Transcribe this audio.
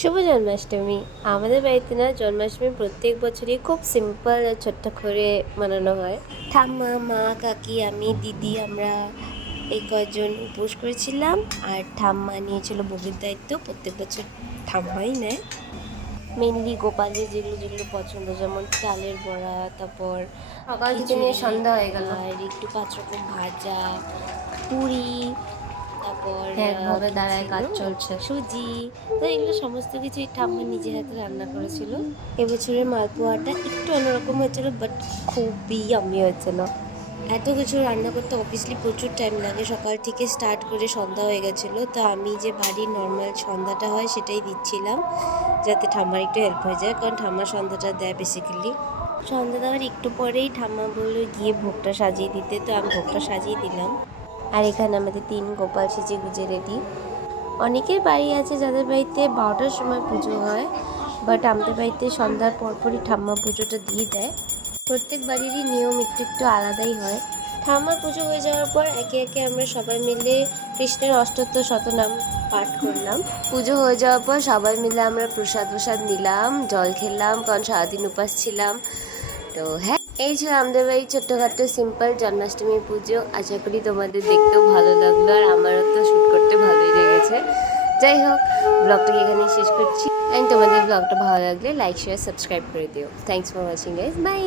শুভ জন্মাষ্টমী। আমাদের বাড়িতে না জন্মাষ্টমী প্রত্যেক বছরই খুব সিম্পল আর ছোট্ট করে মানানো হয়। ঠাম্মা, মা, কাকি, আমি, দিদি আমরা এই কয়েকজন উপোস করেছিলাম। আর ঠাম্মা নিয়েছিল ভোগের দায়িত্ব। প্রত্যেক বছর ঠাম্মাই নেয়। মেনলি গোপালের যেগুলো যেগুলো পছন্দ, যেমন চালের বড়া, তারপর সকাল থেকে নিয়ে সন্ধ্যা হয়ে গেল, আর একটু 5 রকম ভাজা, পুরি, তারপর একভাবে দাঁড়ায় কাজ চলছে, সুজি। তো এগুলো সমস্ত কিছুই ঠাম্মা নিজের হাতে রান্না করেছিল। এবছরের মালপোয়াটা একটু অন্যরকম হয়েছিল, বাট খুবই ইয়াম্মি হয়েছিল। এত কিছু রান্না করতে অবভিয়াসলি প্রচুর টাইম লাগে। সকাল থেকে স্টার্ট করে সন্ধ্যা হয়ে গেছিলো। তো আমি যে বাড়ির নর্মাল সন্ধ্যাটা হয় সেটাই দিচ্ছিলাম, যাতে ঠাম্মার একটু হেল্প হয়ে যায়, কারণ ঠাম্মার সন্ধ্যাটা দেয় বেসিক্যালি। সন্ধ্যা দেওয়ার একটু পরেই ঠাম্মা বললো গিয়ে ভোগটা সাজিয়ে দিতে। তো আমি ভোগটা সাজিয়ে দিলাম। আর এখানে আমাদের 3 গোপাল সেজে গুজে রেডি। অনেকের বাড়ি আছে যাদের বাড়িতে 12টার সময় পুজো হয়, বাট আমাদের বাড়িতে সন্ধ্যার পরপরই ঠাম্মা পুজোটা দিয়ে দেয়। প্রত্যেক বাড়িরই নিয়ম একটু একটু আলাদাই হয়। ঠাম্মার পুজো হয়ে যাওয়ার পর একে একে আমরা সবাই মিলে কৃষ্ণের অষ্টোত্তর শতনাম পাঠ করলাম। পুজো হয়ে যাওয়ার পর সবাই মিলে আমরা প্রসাদ নিলাম, জল খেলাম, কারণ সারাদিন উপাস ছিলাম। তো হ্যাঁ, এই ছিল আমাদের বাড়ির ছোট্টখাট্টো সিম্পল জন্মাষ্টমী পুজো। আশা করি তোমাদের দেখতেও ভালো লাগলো, আর আমারও তো শ্যুট করতে ভালোই লেগেছে। যাই হোক, ব্লগটাকে এখানেই শেষ করছি। অ্যান্ড তোমাদের ব্লগটা ভালো লাগলে লাইক, শেয়ার, সাবস্ক্রাইব করে দিও। Thanks for watching guys, by.